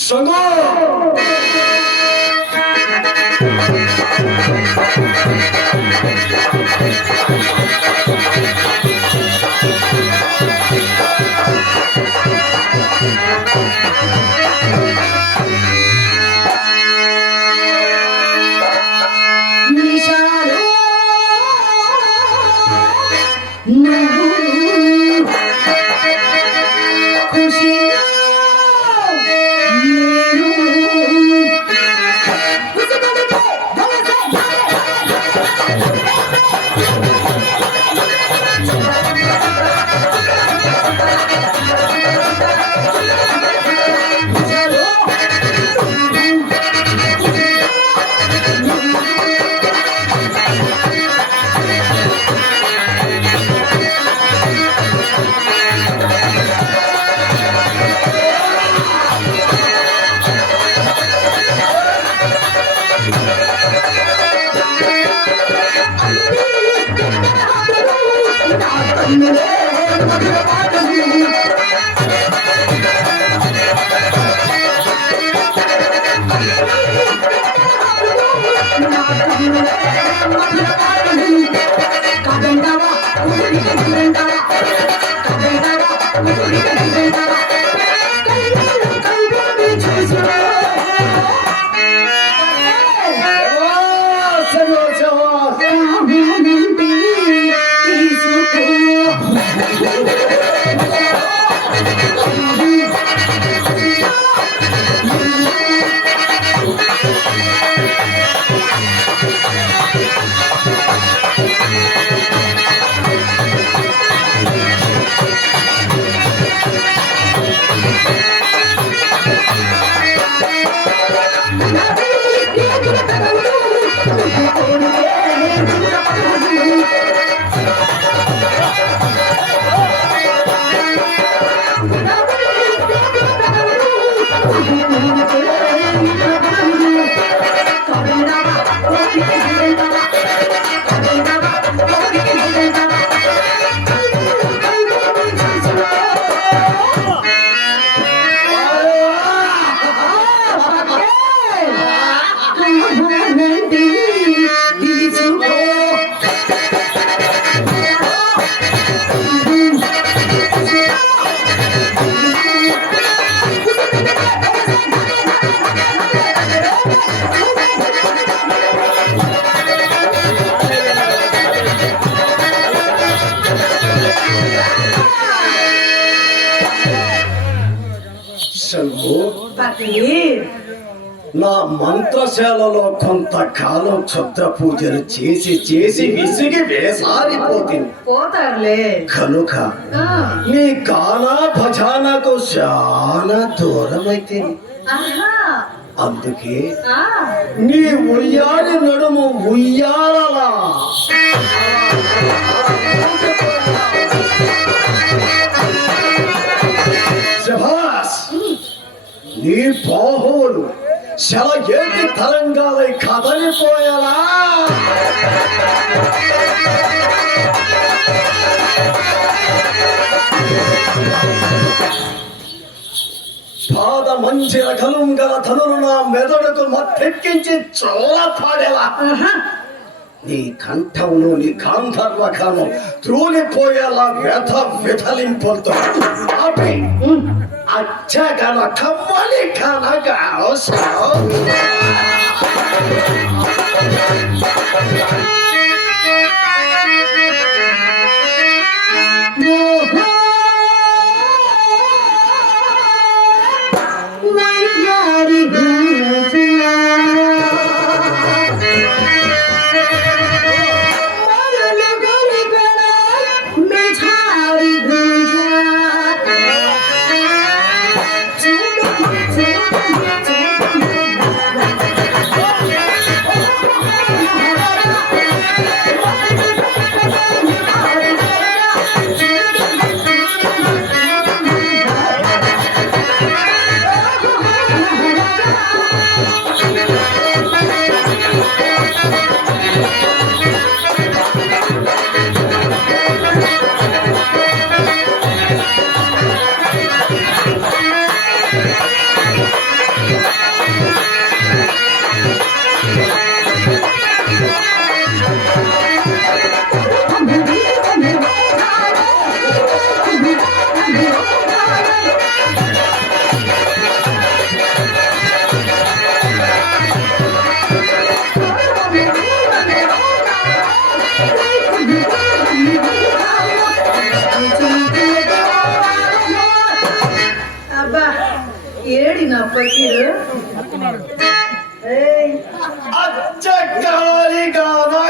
సంగో నా మంత్రశాలలో కొంతకాలం క్షుద్ర పూజలు చేసి చేసి విసిగి వేసారిపోతుంది కనుక నీ గానా భజానకు చాలా దూరం అయితే అందుకే నీ ఉయ్యాలి నడుము ఉయ్యాలలా నీ బాహువులు శల ఏటి తరంగాలై కదలిపోయాలా పాద మంచిల కలుంగల తనులు నా మెదడుకు మత్తెక్కించి చోళపాడేలా నీ కంఠంలో నీ గాంధర్వకాలం త్రూలిపోయేలా వ్యథ విధలింపులతో ఆపి అచ్చగల కమ్మలి కనగా అవసరం ఏడి నా పకీరు అచ్చ కావాలి కాదా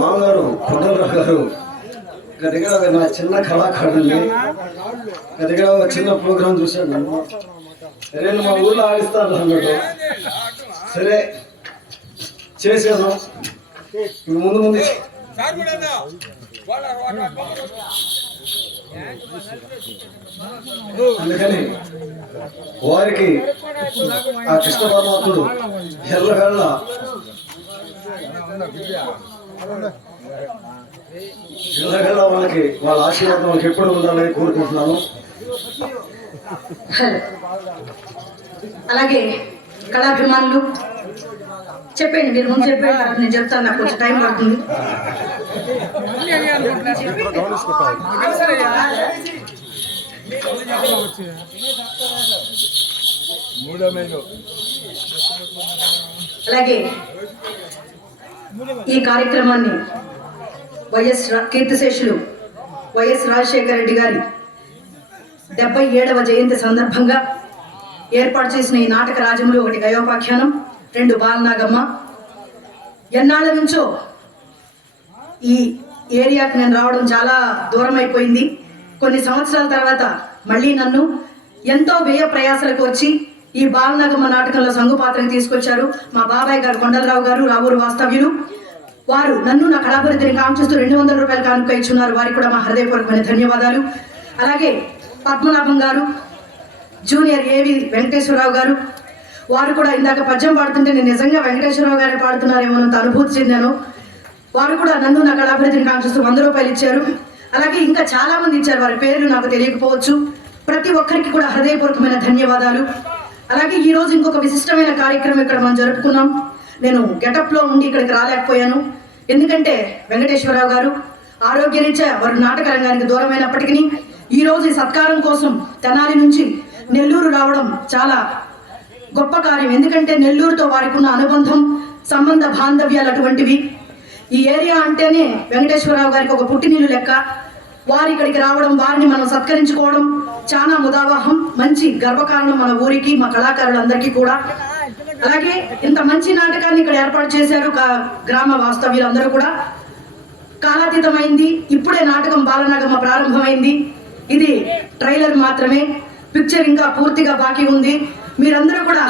మామగారు కొండలరావు గారు దగ్గర నా చిన్న కళాకారుల్ని దగ్గర ఒక చిన్న ప్రోగ్రాం చూశాను. సరే మా ఊళ్ళో ఆడిస్తాను అన్నాడు. సరే చేశాను. ముందు ముందు అందుకని వారికి ఆ కృష్ణ పరమాత్ముడు ఎల్లవేళ వాళ్ళకి వాళ్ళ ఆశీర్వాదం వాళ్ళకి ఎప్పుడు ఉండాలని కోరుకుంటున్నాను. అలాగే కళాభిమానులు చెప్పండి, మీరు ముందు చెప్పండి, నేను చెప్తాను, నాకు కొంచెం టైం పడుతుంది. అలాగే ఈ కార్యక్రమాన్ని కీర్తిశేషులు వైఎస్ రాజశేఖర రెడ్డి గారి 77వ జయంతి సందర్భంగా ఏర్పాటు చేసిన ఈ నాటక రాజములు, ఒకటి గయోపాఖ్యానం, 2 బాలనాగమ్మ. ఎన్నాళ్ళ నుంచో ఈ ఏరియాకు నేను రావడం చాలా దూరం అయిపోయింది. కొన్ని సంవత్సరాల తర్వాత మళ్ళీ నన్ను ఎంతో వ్యయ ప్రయాసలకు వచ్చి ఈ బాలనాగమ్మ నాటకంలో సంగు పాత్రకు తీసుకొచ్చారు మా బాబాయ్ గారు కొండలరావు గారు, రావూరు వాస్తవ్యులు. వారు నన్ను నా కళాభివృద్ధిని కాంక్షిస్తూ 200 రూపాయలు కానుక ఇచ్చున్నారు. వారికి కూడా మా హృదయపూర్వకమైన ధన్యవాదాలు. అలాగే పద్మనాభం గారు, జూనియర్ ఏవి వెంకటేశ్వరరావు గారు, వారు కూడా ఇందాక పద్యం పాడుతుంటే నేను నిజంగా వెంకటేశ్వరరావు గారే పాడుతున్నారేమోనంత అనుభూతి చెందాను. వారు కూడా నన్ను నా కళాభివృద్ధిని కాంక్షిస్తూ 100 రూపాయలు ఇచ్చారు. అలాగే ఇంకా చాలా మంది ఇచ్చారు, వారి పేర్లు నాకు తెలియకపోవచ్చు. ప్రతి ఒక్కరికి కూడా హృదయపూర్వకమైన ధన్యవాదాలు. అలాగే ఈ రోజు ఇంకొక విశిష్టమైన కార్యక్రమం ఇక్కడ మనం జరుపుకున్నాం. నేను గెటప్లో ఉండి ఇక్కడికి రాలేకపోయాను, ఎందుకంటే వెంకటేశ్వరరావు గారు ఆరోగ్యరీత్యా వారు నాటక రంగానికి దూరమైనప్పటికీ ఈ రోజు ఈ సత్కారం కోసం తెనాలి నుంచి నెల్లూరు రావడం చాలా గొప్ప కార్యం. ఎందుకంటే నెల్లూరుతో వారికి ఉన్న అనుబంధం, సంబంధ బాంధవ్యాలు అటువంటివి. ఈ ఏరియా అంటేనే వెంకటేశ్వరరావు గారికి ఒక పుట్టినీళ్ళు లెక్క. వారి ఇక్కడికి రావడం, వారిని మనం సత్కరించుకోవడం చాలా ముదావాహం, మంచి గర్వకారణం మన ఊరికి, మా కళాకారులందరికీ కూడా. అలాగే ఇంత మంచి నాటకాన్ని ఇక్కడ ఏర్పాటు చేశారు గ్రామ వాస్తవ్యులందరూ కూడా. కాలాతీతమైంది, ఇప్పుడే నాటకం బాలనాగమ్మ ప్రారంభమైంది. ఇది ట్రైలర్ మాత్రమే, పిక్చర్ ఇంకా పూర్తిగా బాకీ ఉంది. మీరందరూ కూడా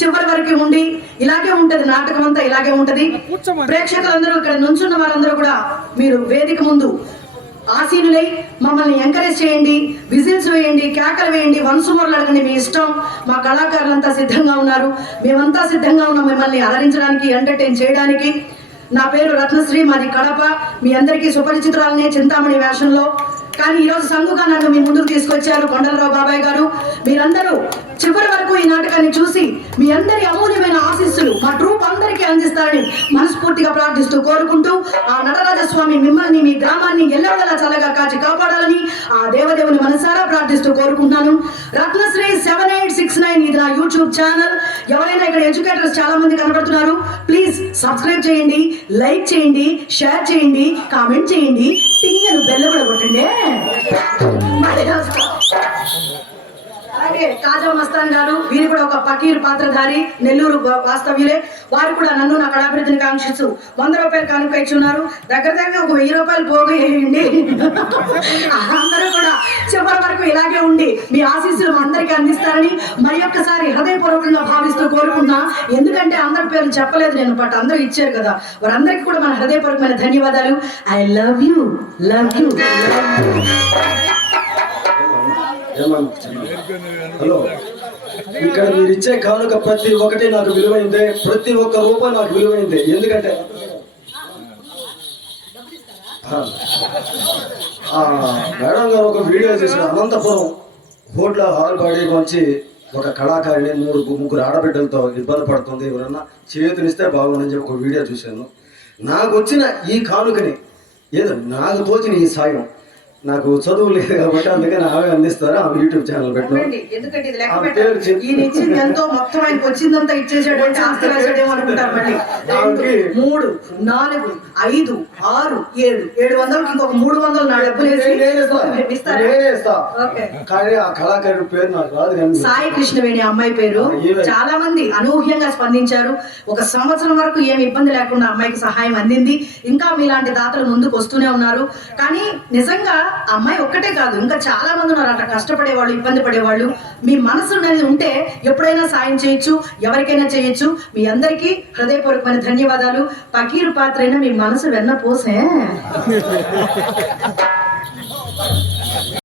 చివరి వరకు ఉండి, ఇలాగే ఉంటది నాటకం అంతా, ఇలాగే ఉంటది. ప్రేక్షకులందరూ ఇక్కడ నుంచున్న వారందరూ కూడా మీరు వేదిక ముందు ఆసీనులై మమ్మల్ని ఎంకరేజ్ చేయండి, విజిల్స్ వేయండి, కేకలు వేయండి, వన్సుమోర్లు అడగండి, మీ ఇష్టం. మా కళాకారులంతా సిద్ధంగా ఉన్నారు, మేమంతా సిద్ధంగా ఉన్నాం మిమ్మల్ని అలరించడానికి, ఎంటర్టైన్ చేయడానికి. నా పేరు రత్నశ్రీ, మాది కడప. మీ అందరికీ సుపరిచితురాలనే చింతామణి వేషంలో. కానీ ఈరోజు సంగుగా నన్ను మీ ముందుకు తీసుకొచ్చారు కొండలరావు బాబాయ్ గారు. మీరందరూ చివరి వరకు ఈ నాటకాన్ని చూసి మీ అందరి అమూల్యమైన ఆశీస్సులు మా ట్రూప్ అందరికీ అందిస్తారని మనస్ఫూర్తిగా ప్రార్థిస్తూ కోరుకుంటూ, ఆ నటరాజస్వామి మిమ్మల్ని, మీ గ్రామాన్ని ఎల్లవేళలా చల్లగా కాచి కాపాడాలని ఆ దేవదేవుని మనసారా ప్రార్థిస్తూ కోరుకుంటున్నాను. రత్నశ్రీ 7869 ఇది నా యూట్యూబ్ ఛానల్. ఎవరైనా ఇక్కడ ఎడ్యుకేటర్స్ చాలా మంది కనబడుతున్నారు, ప్లీజ్ సబ్స్క్రైబ్ చేయండి, లైక్ చేయండి, షేర్ చేయండి, కామెంట్ చేయండి, టింగను బెల్ల కూడా కొట్టండి. అలాగే కాజా మస్తాన్ గారు, వీరు కూడా ఒక ఫకీర్ పాత్రధారి, నెల్లూరు వాస్తవ్యులే. వారు కూడా నన్ను నా కళాభివృద్ధిని కాంక్షిస్తూ 100 రూపాయలు కానుక ఇచ్చున్నారు. దగ్గర ఒక 1000 రూపాయలు పోగేయండి. అందరూ కూడా చివరి వరకు ఇలాగే ఉండి మీ ఆశీస్సులు అందరికీ అందిస్తారని మరి ఒక్కసారి హృదయపూర్వకంగా భావిస్తూ కోరుకుంటున్నా. ఎందుకంటే అందరి పేర్లు చెప్పలేదు నేను, బట్ అందరూ ఇచ్చారు కదా, వారందరికీ కూడా మన హృదయపూర్వకమైన ధన్యవాదాలు. I love you, love you. Hello, ఇక్కడ మీరు ఇచ్చే కానుక ప్రతి ఒక్కటి నాకు విలువైందే, ప్రతి ఒక్క రూపాయి నాకు విలువైందే. ఎందుకంటే మేడం గారు ఒక వీడియో చేసిన అనంతపురం హోటల్ హాల్ బాడీ నుంచి ఒక కళాకారిణి 3 ఆడబిడ్డలతో ఇబ్బంది పడుతుంది, ఎవరన్నా చేతునిస్తే బాగుందని చెప్పి ఒక వీడియో చూశాను. నాకు వచ్చిన ఈ కానుకని ఏదో నాకు తోచిన ఈ సాయం నాకు చదువు లేదు కాబట్టి అందుకని ఆమె అందిస్తారు. ఆమె యూట్యూబ్ ఛానల్ పెట్టిన అవునండి, ఎందుకంటే ఇది లెక్క ఆమె పెట్టాలి. పేరు చెప్పు. ఈయన ఇచ్చింది ఎంతో, మొత్తం ఆయనకు వచ్చిందంతా ఇచ్చేసాడు అంటే ఆస్తి రాశాడేమో అనుకుంటారు మళ్ళీ. 2, 3, 4, 5, 6, 7, 700కి ఇంకొక 300 నా డబ్బులు వేసి ఇస్తారా? నేనే ఇస్తా. ఓకే. కానీ ఆ కళాకారుడి పేరు నాకు రాదు కానీ సాయి కృష్ణవేణి అమ్మాయి పేరు. చాలా మంది అనూహ్యంగా స్పందించారు. ఒక సంవత్సరం వరకు ఏమి ఇబ్బంది లేకుండా అమ్మాయికి సహాయం అందింది. ఇంకా మీలాంటి దాతలు ముందుకు వస్తూనే ఉన్నారు. కానీ నిజంగా ఆ అమ్మాయి ఒక్కటే కాదు, ఇంకా చాలా మంది ఉన్నారు అట్లా కష్టపడేవాళ్ళు, ఇబ్బంది పడేవాళ్ళు. మీ మనసు అనేది ఉంటే ఎప్పుడైనా సాయం చేయొచ్చు, ఎవరికైనా చేయొచ్చు. మీ అందరికీ హృదయపూర్వకమైన ధన్యవాదాలు. పకీరు పాత్ర అయినా మీ మనసు వెన్న పోసే